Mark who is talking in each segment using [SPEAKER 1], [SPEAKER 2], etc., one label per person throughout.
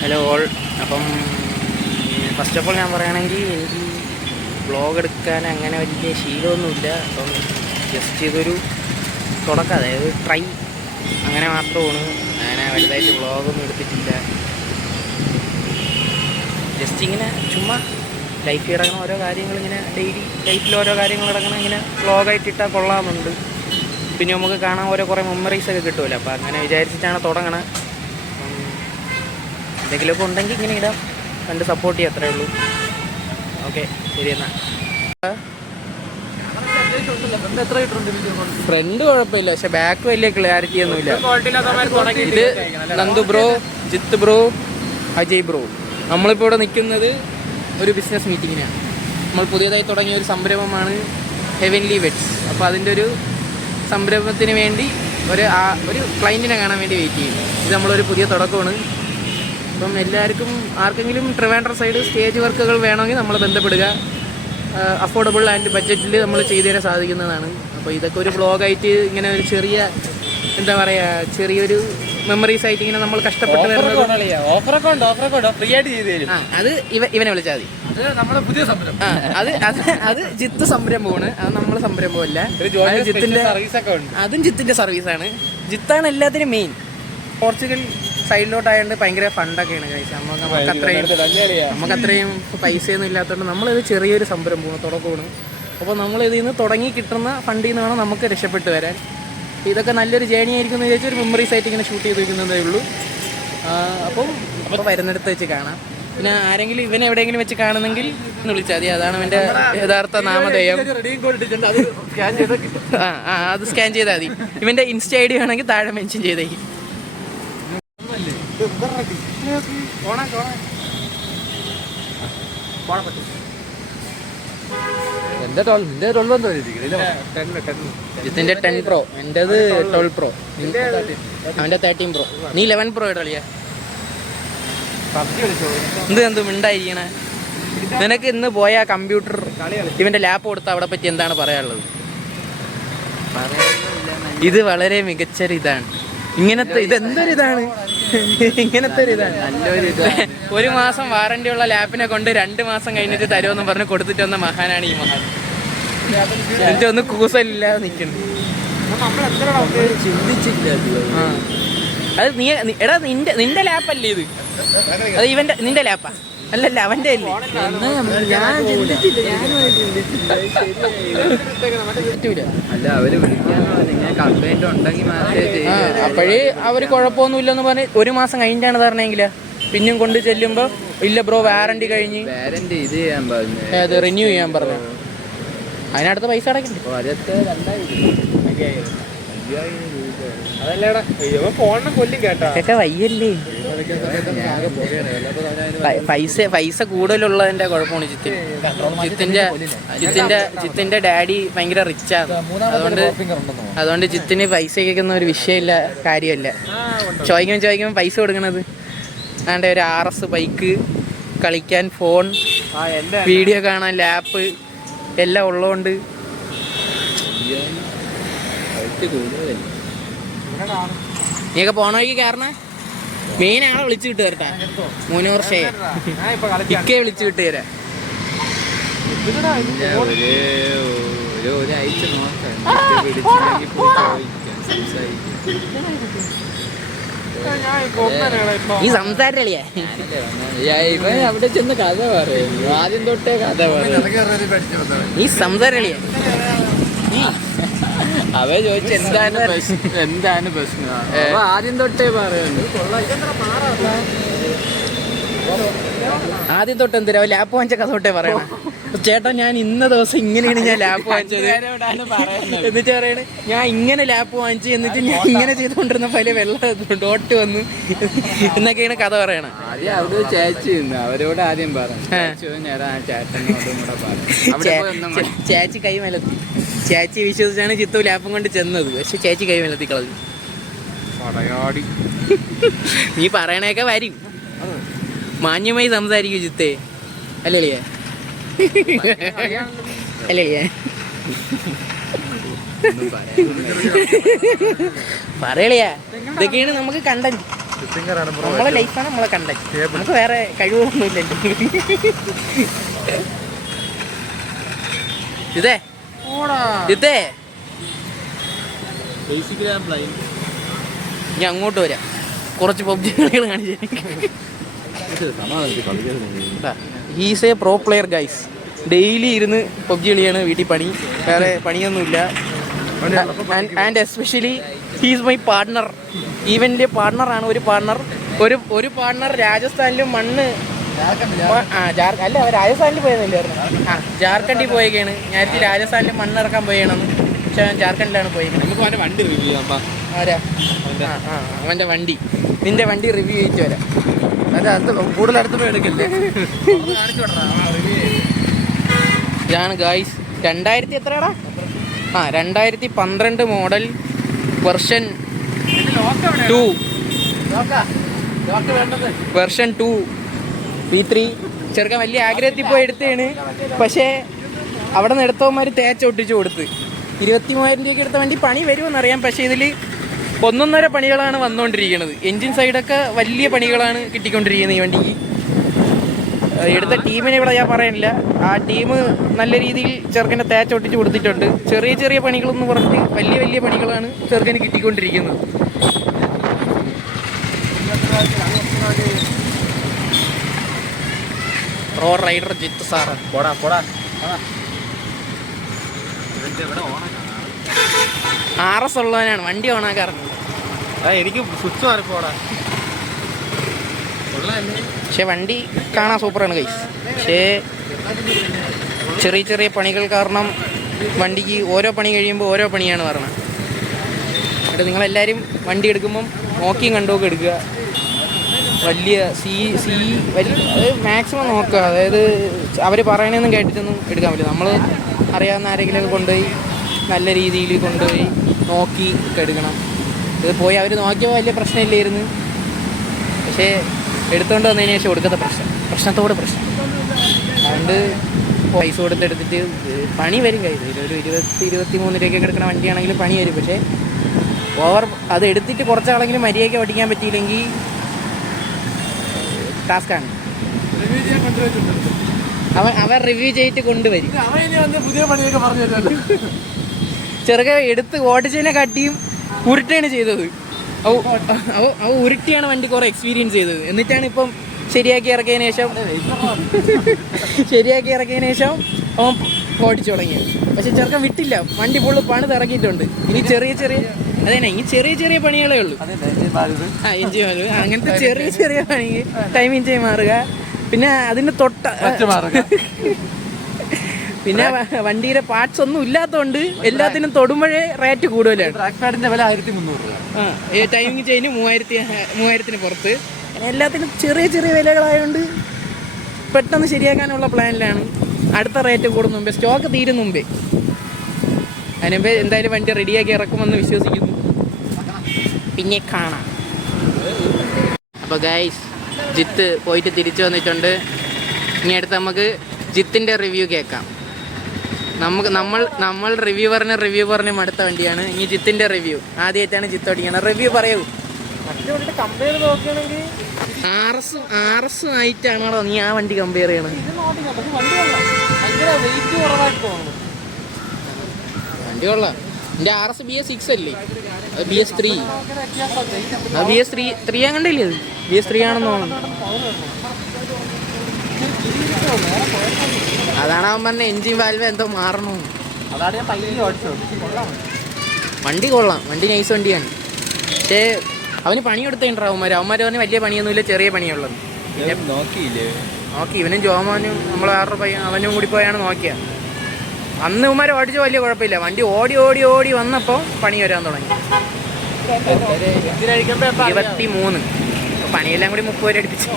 [SPEAKER 1] Hello all അപ്പം first of all ഞാൻ പറയുകയാണെങ്കിൽ എനിക്ക് ബ്ലോഗ് എടുക്കാൻ അങ്ങനെ വലിയ ശീലമൊന്നുമില്ല. അപ്പം ജസ്റ്റ് ഇതൊരു തുടക്കം അതായത് ട്രൈ അങ്ങനെ മാത്രമാണ്. അങ്ങനെ വലുതായിട്ട് വ്ളോഗൊന്നും എടുത്തിട്ടില്ല. ജസ്റ്റ് ഇങ്ങനെ ചുമ്മാ ലൈഫിൽ ഇറങ്ങുന്ന ഓരോ കാര്യങ്ങൾ ഇങ്ങനെ ഡെയിലി ലൈഫിൽ ഓരോ കാര്യങ്ങൾ ഇറങ്ങണ ഇങ്ങനെ വ്ളോഗായിട്ട് ഇട്ടാൽ കൊള്ളാമെന്നുണ്ട്. പിന്നെ നമുക്ക് കാണാൻ ഓരോ കുറേ മെമ്മറീസൊക്കെ കിട്ടുമല്ലോ. അപ്പോൾ അങ്ങനെ വിചാരിച്ചിട്ടാണ് തുടങ്ങണത് എന്തെങ്കിലുമൊക്കെ ഉണ്ടെങ്കിൽ ഇങ്ങനെ ഇടാം. കണ്ട് സപ്പോർട്ട് ചെയ്യാം അത്രേ ഉള്ളൂ. ഓക്കെ ശരി എന്നാൽ ഫ്രണ്ട് കുഴപ്പമില്ല പക്ഷെ ബാക്ക് വലിയ ക്ലാരിറ്റി ഒന്നുമില്ല ഇത് Nandu bro Jith bro Ajay bro നമ്മളിപ്പോൾ ഇവിടെ നിൽക്കുന്നത് ഒരു ബിസിനസ് മീറ്റിങ്ങിനാണ് നമ്മൾ പുതിയതായി തുടങ്ങിയ ഒരു സംരംഭമാണ് ഹെവൻലി വെഡ്സ് അപ്പോൾ അതിന്റെ ഒരു സംരംഭത്തിന് വേണ്ടി ഒരു ഒരു ക്ലൈന്റിനെ കാണാൻ വേണ്ടി വെയിറ്റ് ചെയ്യുന്നു. ഇത് നമ്മളൊരു പുതിയ തുടക്കമാണ്. അപ്പം എല്ലാവർക്കും ആർക്കെങ്കിലും ട്രിവാൻഡ്രം സൈഡ് സ്റ്റേജ് വർക്കുകൾ വേണമെങ്കിൽ നമ്മൾ ബന്ധപ്പെടുക. അഫോർഡബിൾ ആൻഡ് ബഡ്ജറ്റിൽ നമ്മൾ ചെയ്തു തരാൻ സാധിക്കുന്നതാണ്. അപ്പോൾ ഇതൊക്കെ ഒരു ബ്ലോഗായിട്ട് ഇങ്ങനെ ഒരു ചെറിയ എന്താ പറയുക ചെറിയൊരു മെമ്മറീസ് ആയിട്ട് ഇങ്ങനെ നമ്മൾ കഷ്ടപ്പെട്ട് വരുന്നത്.
[SPEAKER 2] ഓഫറൊക്കെ ഉണ്ട് ഓഫറൊക്കെ ഉണ്ട്. ഫ്രീ ആയിട്ട് ചെയ്തു തരും.
[SPEAKER 1] അത് ഇവ ഇവനെ വിളിച്ചാൽ മതി.
[SPEAKER 2] അത് നമ്മുടെ പുതിയ സംരംഭം.
[SPEAKER 1] അത് അത് അത് ജിത്ത് സംരംഭമാണ്. അത് നമ്മളെ സംരംഭമല്ല. ജിത്തിന്റെ
[SPEAKER 2] സർവീസ് ഒക്കെ ഉണ്ട്.
[SPEAKER 1] അതും ജിത്തിന്റെ സർവീസാണ് ജിത്താണ് എല്ലാത്തിനും മെയിൻ പോർച്ചുഗൽ സൈഡിലോട്ടായതുകൊണ്ട് ഭയങ്കര ഫണ്ടൊക്കെയാണ് കഴിച്ചത് നമുക്ക് നമുക്ക് അത്രയും നമുക്ക് അത്രയും പൈസയൊന്നും ഇല്ലാത്തതുകൊണ്ട് നമ്മളിത് ചെറിയൊരു സംരംഭമാണ് തുടക്കമാണ് അപ്പോൾ നമ്മൾ ഇതിൽ നിന്ന് തുടങ്ങി കിട്ടുന്ന ഫണ്ടിൽ നിന്ന് വേണം നമുക്ക് രക്ഷപ്പെട്ട് വരാൻ. ഇതൊക്കെ നല്ലൊരു ജേണി ആയിരിക്കും എന്ന് വിചാരിച്ച് ഒരു മെമ്മറീസ് ആയിട്ട് ഇങ്ങനെ ഷൂട്ട് ചെയ്ത് വെക്കുന്നതേ ഉള്ളൂ. അപ്പം അപ്പോൾ വരുന്നിടത്ത് വെച്ച് കാണാം. പിന്നെ ആരെങ്കിലും ഇവനെ എവിടെയെങ്കിലും വെച്ച് കാണുന്നെങ്കിൽ വിളിച്ചാൽ മതി. അതാണ് അവന്റെ യഥാർത്ഥ നാമധേയം. ആ അത് സ്കാൻ ചെയ്താൽ മതി. ഇവന്റെ ഇൻസ്റ്റ ഐ ഡി വേണമെങ്കിൽ താഴെ മെൻഷൻ ചെയ്തേക്കും.
[SPEAKER 2] എന്റെ ടോൾ നിന്റെ ടോൾ എന്തോ
[SPEAKER 1] ജിത്തിന്റെ ടെൻ പ്രോ എന്റേത് ട്വൽവ് പ്രോ അവന്റെ തേർട്ടീൻ പ്രോ നീ ലെവൻ പ്രോ
[SPEAKER 2] കളിച്ചോ?
[SPEAKER 1] എന്ത് എന്ത് മിണ്ടായിരിക്കണേ? നിനക്ക് ഇന്ന് പോയ കമ്പ്യൂട്ടർ ഇവന്റെ ലാപ്പ് കൊടുത്ത അവിടെ പറ്റി എന്താണ് പറയാനുള്ളത്? ഇത് വളരെ മികച്ചൊരു ഇതാണ് ഇങ്ങനത്തെ ഇത് എന്തൊരു ഇതാണ് ഇങ്ങനത്തെ ഒരു ഇതാണ്. നല്ലൊരു ഒരു മാസം വാറന്റി ഉള്ള ലാപ്പിനെ കൊണ്ട് രണ്ട് മാസം കഴിഞ്ഞിട്ട് തരുമെന്ന് പറഞ്ഞ് കൊടുത്തിട്ട് വന്ന മഹാനാണ് ഈ മഹാൻ. എന്റെ ഒന്ന് കൂസലില്ലാതെ നിൽക്കുന്നു ആ. അത് നീ- എടാ നിന്റെ നിന്റെ ലാപ്പല്ലേ ഇത്? അത് ഇവന്റെ നിന്റെ ലാപ്പാ? അല്ലല്ല അവന്റെ അല്ലേ? പറ്റൂല
[SPEAKER 3] അല്ല അവർ കംപ്ലൈന്റ് ഉണ്ടെങ്കിൽ
[SPEAKER 1] അപ്പോഴേ അവർ കുഴപ്പമൊന്നുമില്ലെന്ന് പറഞ്ഞ് ഒരു മാസം കഴിഞ്ഞിട്ടാണ് പറഞ്ഞെങ്കിൽ പിന്നെയും കൊണ്ട് ചെല്ലുമ്പോ ഇല്ല ബ്രോ വാറണ്ടി കഴിഞ്ഞ്.
[SPEAKER 3] വാറണ്ടി ഇത് ചെയ്യാൻ പറഞ്ഞു.
[SPEAKER 1] അത് റിന്യൂ ചെയ്യാൻ പറഞ്ഞു. അതിനടുത്ത പൈസ അടക്കണ്ടേ
[SPEAKER 3] രണ്ടായിരം
[SPEAKER 1] ഇതൊക്കെ വയ്യല്ലേ? പൈസ പൈസ കൂടുതലുള്ളതിന്റെ കുഴപ്പമാണ് ജിത്തിന് ജിത്തിന്റെ ജിത്തിന്റെ ജിത്തിന്റെ ഡാഡി ഭയങ്കര റിച്ചാണ്. അതുകൊണ്ട് അതുകൊണ്ട് ജിത്തിന് പൈസ കേൾക്കുന്ന ഒരു വിഷയമില്ല കാര്യമല്ല. ചോദിക്കുമ്പോൾ ചോദിക്കുമ്പോൾ പൈസ കൊടുക്കണത്? ആണ്ട് ഒരു ആർ എസ് ബൈക്ക് കളിക്കാൻ ഫോൺ വീഡിയോ കാണാൻ ലാപ്പ് എല്ലാം ഉള്ളതുകൊണ്ട് നീയൊക്കെ പോണ വഴിക്ക് കയറണേ മെയിൻ ആളെ വിളിച്ചു കിട്ടു തരട്ടെ മൂന്ന് വർഷേ
[SPEAKER 2] ഞാൻ ഇപ്പൊ കളിക്കാൻ
[SPEAKER 1] ഇക്കെ വിളിച്ചു കിട്ടു തരാ
[SPEAKER 3] ഒരാഴ്ച നോക്കാം എന്നിട്ട് വിളിച്ചില്ലെങ്കിൽ പോയി ചോദിക്കാം സംസാരിക്കാം
[SPEAKER 2] ഞാൻ ഇപ്പൊ ഒന്നരയാണ് ഇപ്പൊ
[SPEAKER 1] നീ സംസാരില്ലേ
[SPEAKER 3] ഞാനല്ലേ വന്നത്. യാ, ഇവൻ അവിടെ ചെന്ന് കഥ പറയുന്നു ആദ്യം തൊട്ടേ കഥ പറയും.
[SPEAKER 1] നീ സംസാരില്ലേ
[SPEAKER 3] അവ ചോദിച്ചു എന്താണ് പ്രശ്നം? എന്താണ് പ്രശ്നം? അവ ആദ്യം തൊട്ടേ പറയുന്നു
[SPEAKER 1] ആദ്യം തൊട്ട് എന്തിനാ? ലാപ്പ് വാങ്ങിച്ച കഥ തൊട്ടേ പറയണം. ചേട്ടാ ഞാൻ ഇന്ന ദിവസം ഇങ്ങനെയാണ് ഞാൻ ലാപ്പ് വാങ്ങിച്ചത്. എന്നിട്ട് പറയണ ഞാൻ ഇങ്ങനെ ലാപ്പ് വാങ്ങിച്ചു എന്നിട്ട് ഞാൻ ഇങ്ങനെ ചെയ്തുകൊണ്ടിരുന്ന പല വെള്ളം ഡോട്ട് വന്നു എന്നൊക്കെയാണ് കഥ പറയണേ.
[SPEAKER 3] ആദ്യം അവിടെ ചേച്ചി അവരോട് ആദ്യം പറഞ്ഞു ചേട്ടനോടും കൂടെ പറഞ്ഞു
[SPEAKER 1] ചേച്ചി കൈ മലത്തി ചേച്ചി വിശ്വസിച്ചാണ് ചിത്തു ലാപ്പും കൊണ്ട് ചെന്നത്. പക്ഷെ ചേച്ചി കൈ വെള്ളത്തി കളഞ്ഞു.
[SPEAKER 2] പടയാടി.
[SPEAKER 1] നീ പറയണേക്കെ വരും. മാന്യമായി സംസാരിക്കൂ ചിത്തേ. അല്ലേ അല്ലേ പറയളിയാ ഇതൊക്കെയാണ് നമുക്ക് കണ്ടന്റ് നമ്മളെ ലൈഫാണ് നമ്മളെ കണ്ടന്റ് നമുക്ക് വേറെ കഴിവൊന്നുമില്ലല്ലോ ഇതേ ഇതേ
[SPEAKER 2] ബേസിക്കലി ഞാൻ
[SPEAKER 1] ഞാൻ അങ്ങോട്ട് വരാം. കുറച്ച് പബ്ജി കളികൾ കാണിച്ചു is a pro player guys daily ഇരുന്ന് പബ്ജി കളിയാണ് വീട്ടിൽ പണി. വേറെ പണിയൊന്നുമില്ല. And especially he's my partner ഈവന്റെ പാർട്ട്ണറാണ് ഒരു പാർട്ണർ ഒരു ഒരു പാർട്ണർ രാജസ്ഥാനിലും മണ്ണ് അല്ല രാജസ്ഥാനിൽ പോയതല്ലായിരുന്നു ആ ജാർഖണ്ഡിൽ പോയേക്കാണ്. ഞാൻ രാജസ്ഥാനിൽ മണ്ണിറക്കാൻ പോയണം പക്ഷെ ഞാൻ ജാർഖണ്ഡിലാണ് പോയേക്കുന്നത്.
[SPEAKER 2] അവന്റെ വണ്ടി റിവ്യൂ ചെയ്യാം
[SPEAKER 1] ആരാ? ആ ആ അവന്റെ വണ്ടി. നിന്റെ വണ്ടി റിവ്യൂ ചെയ്തിട്ട് വരാം.
[SPEAKER 2] അല്ല അത് കൂടുതൽ അടുത്ത് പോയി എടുക്കില്ലേ?
[SPEAKER 1] ഇതാണ് ഗായ്സ് രണ്ടായിരത്തി എത്രയാടാ? ആ രണ്ടായിരത്തി പന്ത്രണ്ട് model version two version two V three ചെറുക്കൻ വലിയ ആഗ്രഹത്തിൽ പോയി എടുത്തതാണ്. പക്ഷേ അവിടെ നിന്ന് എടുത്തവന്മാർ തേച്ച് ഒട്ടിച്ച് കൊടുത്ത്. ഇരുപത്തി മൂവായിരം രൂപയ്ക്ക് എടുത്ത വണ്ടി പണി വരുമെന്നറിയാം പക്ഷേ ഇതിൽ ഒന്നൊന്നര പണികളാണ് വന്നുകൊണ്ടിരിക്കുന്നത്. എൻജിൻ സൈഡൊക്കെ വലിയ പണികളാണ് കിട്ടിക്കൊണ്ടിരിക്കുന്നത് ഈ വണ്ടിക്ക്. എടുത്ത ടീമിനെ ഇവിടെ ഞാൻ പറയുന്നില്ല ആ ടീം നല്ല രീതിയിൽ ചെറുക്കനെ തേച്ച ഒട്ടിച്ച് കൊടുത്തിട്ടുണ്ട്. ചെറിയ ചെറിയ പണികളെന്ന് പറഞ്ഞിട്ട് വലിയ വലിയ പണികളാണ് ചെറുക്കന് കിട്ടിക്കൊണ്ടിരിക്കുന്നത്. Pro rider Jith sir.
[SPEAKER 2] പോടാ പോടാ.
[SPEAKER 1] ആർ എസ് ഉള്ളവനാണ്. വണ്ടി ഓണാക്കാറുണ്ട്
[SPEAKER 2] എനിക്ക് സ്വിച്ച് മാറി പോടാ.
[SPEAKER 1] പക്ഷെ വണ്ടി കാണാൻ സൂപ്പറാണ് കൈസ് പക്ഷേ ചെറിയ ചെറിയ പണികൾ കാരണം വണ്ടിക്ക് ഓരോ പണി കഴിയുമ്പോൾ ഓരോ പണിയാണ് പറഞ്ഞത്. എന്നിട്ട് നിങ്ങളെല്ലാവരും വണ്ടി എടുക്കുമ്പം നോക്കിയും കണ്ടുമൊക്കെ എടുക്കുക. വലിയ സി സി വലിയ മാക്സിമം നോക്കുക. അതായത് അവർ പറയണതൊന്നും കേട്ടിട്ടൊന്നും എടുക്കാൻ പറ്റില്ല. നമ്മൾ അറിയാവുന്ന ആരെങ്കിലും കൊണ്ടുപോയി നല്ല രീതിയിൽ കൊണ്ടുപോയി നോക്കി എടുക്കണം. ഇത് പോയി അവർ നോക്കിയപ്പോൾ വലിയ പ്രശ്നമില്ലായിരുന്നു. പക്ഷേ എടുത്തുകൊണ്ട് വന്നതിന് ശേഷം കൊടുക്കാത്ത പ്രശ്നം. പ്രശ്നത്തോട് പ്രശ്നം. അതുകൊണ്ട് പൈസ കൊടുത്തെടുത്തിട്ട് പണി വരും കയ്യിൽ. ഒരു ഇരുപത്തി ഇരുപത്തി മൂന്ന് രൂപയ്ക്ക് എടുക്കുന്ന വണ്ടിയാണെങ്കിലും പണി വരും. പക്ഷേ ഓവർ അത് എടുത്തിട്ട് കുറച്ചാളെങ്കിലും മര്യാദയ്ക്ക് ഓടിക്കാൻ പറ്റിയില്ലെങ്കിൽ ടാസ്ക്കാണ്. അവൻ അവൻ റിവ്യൂ ചെയ്തിട്ട് കൊണ്ടുവരും. ചെറുക്കെ എടുത്ത് ഓടിച്ചതിനെ കാട്ടിയും ഉരുട്ടാണ് ചെയ്തത്. അവ ഉരുട്ടിയാണ് വണ്ടി കുറെ എക്സ്പീരിയൻസ് ചെയ്തത്. എന്നിട്ടാണ് ഇപ്പം ശരിയാക്കി ഇറക്കിയതിന് ശേഷം ശരിയാക്കി ഇറക്കിയതിന് ശേഷം അവൻ ഓടിച്ചു തുടങ്ങിയത് പക്ഷെ ചെറുക്കൻ വിട്ടില്ല. വണ്ടി ഫുള്ള് പണിത് ഇറക്കിയിട്ടുണ്ട് ഇനി ചെറിയ ചെറിയ അതന്നെ ഇനി ചെറിയ ചെറിയ പണികളേ ഉള്ളൂ. ആ എൻജോയ് മാറുക അങ്ങനത്തെ ചെറിയ ചെറിയ പണി. ടൈം എൻജോയ് മാറുക. പിന്നെ അതിന്റെ തൊട്ട പിന്നെ വണ്ടിയിലെ വണ്ടിയുടെ പാർട്സ് ഒന്നും ഇല്ലാത്തതുകൊണ്ട് എല്ലാത്തിനും തൊടുമ്പോഴേ റേറ്റ് കൂടുതലാണ്.
[SPEAKER 2] ട്രാക്ക് പാഡിന്റെ വില ആയിരത്തി മുന്നൂറ്
[SPEAKER 1] ചെയിന് മൂവായിരത്തി മൂവായിരത്തിന് പുറത്ത്. എല്ലാത്തിനും ചെറിയ ചെറിയ വിലകളായതുകൊണ്ട് പെട്ടെന്ന് ശരിയാക്കാനുള്ള പ്ലാനിലാണ് അടുത്ത റേറ്റ് കൂടുന്ന മുമ്പേ. സ്റ്റോക്ക് തീരുന്നുമ്പേ മുമ്പേ. അതിനുമ്പേ എന്തായാലും വണ്ടി റെഡിയാക്കി ഇറക്കുമെന്ന് വിശ്വസിക്കുന്നു. പിന്നെ കാണാം. അപ്പോൾ ഗൈസ് ജിത്ത് പോയിട്ട് തിരിച്ചു വന്നിട്ടുണ്ട്. ഇനി അടുത്ത് നമുക്ക് ജിത്തിന്റെ റിവ്യൂ കേൾക്കാം. നമുക്ക് നമ്മൾ നമ്മൾ റിവ്യൂ പറഞ്ഞ റിവ്യൂ പറഞ്ഞ അടുത്ത വണ്ടിയാണ്. ഇനി ജിത്തിന്റെ റിവ്യൂ ആദ്യമായിട്ടാണ് ജിത്ത് ഓടിക്കുന്നത് റിവ്യൂ പറയൂ. ആർ എസ് ആർ എസ് ആയിട്ടാണോ നീ ആ വണ്ടി കമ്പയർ ചെയ്യണത്?
[SPEAKER 2] പക്ഷെ വണ്ടി കൊള്ളാം.
[SPEAKER 1] എന്റെ R S B S six അല്ലേ? B S three B S three three അങ്ങണ്ടല്ലേ അത് ബി എസ് ത്രീ ആണെന്ന് തോന്നുന്നു. അതാണ് അവൻ പറഞ്ഞ എൻജിൻ വാൽവ് എന്തോ മാറണു.
[SPEAKER 2] അതാണ് ഞാൻ പയ്യെ ഓടിച്ചത് കൊള്ളാം
[SPEAKER 1] വണ്ടി കൊള്ളാം വണ്ടി നൈസ് വണ്ടിയാണ്. പക്ഷേ അവന് പണി കൊടുത്തിട്ടുണ്ട് അവന്മാർ അവന്മാർ പറഞ്ഞ് വലിയ പണിയൊന്നുമില്ല ചെറിയ പണിയുള്ളത്
[SPEAKER 2] നോക്കിയില്ലേ?
[SPEAKER 1] നോക്കി ഇവനും ജോമാനും നമ്മൾ വേറൊരു പയ്യൻ അവനും കൂടി പോയാണ് നോക്കിയ. അന്ന് ഉമാരെ ഓടിച്ച വലിയ കുഴപ്പമില്ല. വണ്ടി ഓടി ഓടി ഓടി വന്നപ്പോൾ പണി വരാൻ തുടങ്ങി. ഇരുപത്തി മൂന്ന് പണിയെല്ലാം കൂടി മുപ്പത് വരെ അടുപ്പിച്ചു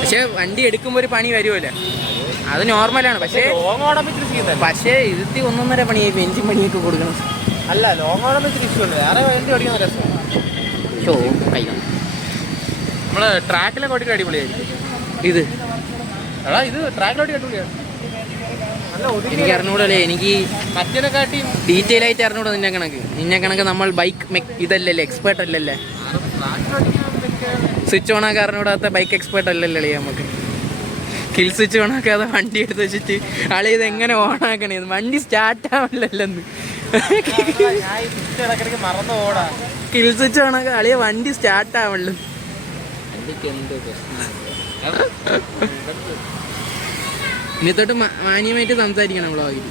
[SPEAKER 1] പക്ഷേ വണ്ടി എടുക്കുമ്പോൾ ഒരു പണി വരുമല്ലോ അത് നോർമലാണ് പക്ഷേ പക്ഷേ ഇരുത്തി ഒന്നൊന്നര പണി എഞ്ചിൻ പണിയൊക്കെ കൊടുക്കണം.
[SPEAKER 2] അല്ല ലോങ്
[SPEAKER 1] ഓടാൻ
[SPEAKER 2] നമ്മൾ ട്രാക്കിലൊക്കെ ഓടിക്കാൻ അടിപൊളിയായിരിക്കും.
[SPEAKER 1] ഇത്.
[SPEAKER 2] എടാ ഇത് ട്രാക്കിലോട്ട് അടിപൊളിയാണ്
[SPEAKER 1] എനിക്ക് അറിഞ്ഞൂടല്ലേ എനിക്ക് ഡീറ്റെയിൽ ആയിട്ട് അറിഞ്ഞൂടാ നിന്നെ കണക്ക്. നിന്നെ കണക്ക് നമ്മൾ ബൈക്ക് ഇതല്ലല്ലേ എക്സ്പേർട്ട് അല്ലല്ലേ? സ്വിച്ച് ഓൺ ആക്കാൻ അറിഞ്ഞൂടാത്ത ബൈക്ക് എക്സ്പേർട്ട് അല്ലല്ലേ നമുക്ക്. കിൽ സ്വിച്ച് ഓൺ ആക്കാതെ വണ്ടി എടുത്ത് വെച്ചിട്ട് ആളെ ഇത് എങ്ങനെ ഓൺ ആക്കണേ? വണ്ടി സ്റ്റാർട്ട്
[SPEAKER 2] ഓടാ
[SPEAKER 1] കിൽ സ്വിച്ച് ഓൺ ആക്കാൻ വണ്ടി സ്റ്റാർട്ട് ആവണല്ലോ
[SPEAKER 3] എന്ത് പ്രശ്നം
[SPEAKER 1] ഇനി തൊട്ട് മാന്യമായിട്ട് സംസാരിക്കണം വ്ളോഗിൽ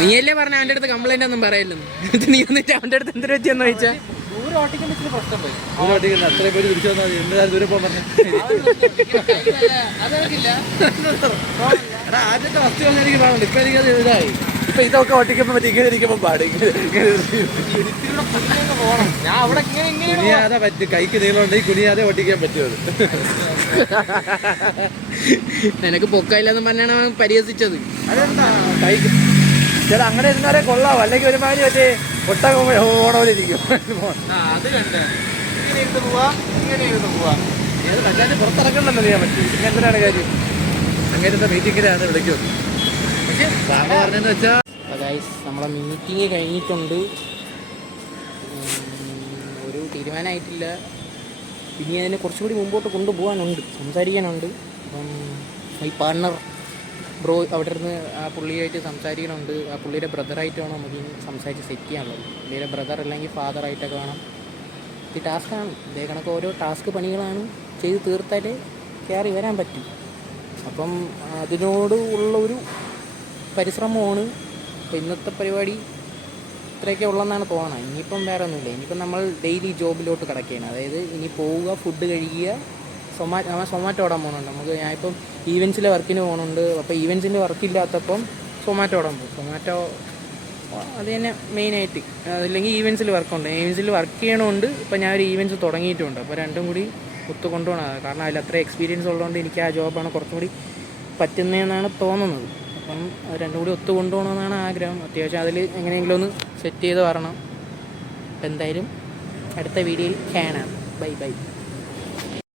[SPEAKER 1] നീയല്ലേ പറഞ്ഞ അവന്റെ അടുത്ത് കംപ്ലൈന്റ് ഒന്നും എന്നിട്ട് നീ വന്നിട്ട് അവന്റെ അടുത്ത് എന്തിനു പറ്റിയെന്ന് ചോദിച്ചാ?
[SPEAKER 4] ഇപ്പൊ ഇതൊക്കെ ഒട്ടിക്കുമ്പോ ഇങ്ങനെ ഇരിക്കുമ്പോ പാടി
[SPEAKER 2] ഞാൻ അവിടെ
[SPEAKER 4] കുനിയാതെ പറ്റും കൈക്ക് നീളമുണ്ടെങ്കിൽ കുനിയാതെ ഓട്ടിക്കാൻ പറ്റുമത്.
[SPEAKER 1] നിനക്ക് പൊക്കായില്ലെന്ന് പറഞ്ഞാണ് അവൻ പരിഹസിച്ചത്.
[SPEAKER 4] ചില കൈക്ക് ചേട്ടാ അങ്ങനെ ഇരുന്നാലേ കൊള്ളാവും. അല്ലെങ്കിൽ ഒരുമാതിരി മറ്റേ ഒട്ടകം ഓണോലെ ഇരിക്കും
[SPEAKER 2] ആ, അത് കണ്ട്. ഇങ്ങനെ ഇരുന്ന് പോവാ ഇങ്ങനെ ഇരുന്ന് പോവാ.
[SPEAKER 4] ഏത് പഞ്ചായത്ത് പുറത്തിറക്കണമെന്ന് അറിയാൻ പറ്റും. പിന്നെ എന്തിനാണ് കാര്യം അങ്ങനത്തെ മീറ്റിങ്ങിലാണ് വിളിക്കും പക്ഷേ സാറിന് പറഞ്ഞെന്ന് വെച്ചാൽ
[SPEAKER 1] നമ്മളെ മീറ്റിംഗ് കഴിഞ്ഞിട്ടുണ്ട്. തീരുമാനമായിട്ടില്ല ഇനി അതിനെ കുറച്ചുകൂടി മുമ്പോട്ട് കൊണ്ടുപോകാനുണ്ട് സംസാരിക്കാനുണ്ട്. അപ്പം ഈ പാർട്ണർ ബ്രോ അവിടെ ഇരുന്ന് ആ പുള്ളിയായിട്ട് സംസാരിക്കണമുണ്ട് ആ പുള്ളിയുടെ ബ്രദറായിട്ട് നമുക്ക് ഇനി സംസാരിച്ച് സെറ്റ് ചെയ്യാനുള്ളത്. പുള്ളിയുടെ ബ്രദർ അല്ലെങ്കിൽ ഫാദറായിട്ടൊക്കെ വേണം. ടാസ്ക് ടാസ്ക്കാണ് ഇതേ കണക്ക് ഓരോ ടാസ്ക് പണികളാണ് ചെയ്ത് തീർത്താലേ കയറി വരാൻ പറ്റും. അപ്പം അതിനോട് ഉള്ള ഒരു പരിശ്രമമാണ് ഇന്നത്തെ പരിപാടി. ഇത്രയൊക്കെ ഉള്ളെന്നാണ് തോന്നുന്നത് ഇനിയിപ്പം വേറെ ഒന്നുമില്ല ഇനിയിപ്പം നമ്മൾ ഡെയിലി ജോബിലോട്ട് കിടക്കുകയാണ്. അതായത് ഇനി പോവുക ഫുഡ് കഴിക്കുക സൊമാ നമ്മൾ സൊമാറ്റോ ഓടാൻ പോകുന്നുണ്ട്. നമുക്ക് ഞാനിപ്പം ഈവൻസിലെ വർക്കിന് പോകുന്നുണ്ട്. അപ്പോൾ ഈവൻസിന്റെ വർക്കില്ലാത്തപ്പം സൊമാറ്റോ ഓടാൻ പോകും. സൊമാറ്റോ അത് തന്നെ മെയിനായിട്ട് അതില്ലെങ്കിൽ ഈവൻസിൽ വർക്കുണ്ട് ഈവൻസിൽ വർക്ക് ചെയ്യണമുണ്ട് ഇപ്പം ഞാൻ ഒരു ഈവൻസ് തുടങ്ങിയിട്ടുണ്ട്. അപ്പോൾ രണ്ടും കൂടി ഒത്തു കൊണ്ടുപോകണം കാരണം അതിൽ അത്ര എക്സ്പീരിയൻസ് ഉള്ളതുകൊണ്ട് എനിക്ക് ആ ജോബാണ് കുറച്ചും കൂടി പറ്റുന്നതെന്നാണ് തോന്നുന്നത്. അപ്പം രണ്ടും കൂടി ഒത്തു കൊണ്ടുപോകണമെന്നാണ് ആഗ്രഹം. അത്യാവശ്യം അതിൽ എങ്ങനെയെങ്കിലും ഒന്ന് സെറ്റ് ചെയ്ത് വരണം. എന്തായാലും അടുത്ത വീഡിയോയിൽ കാണാം. Bye bye.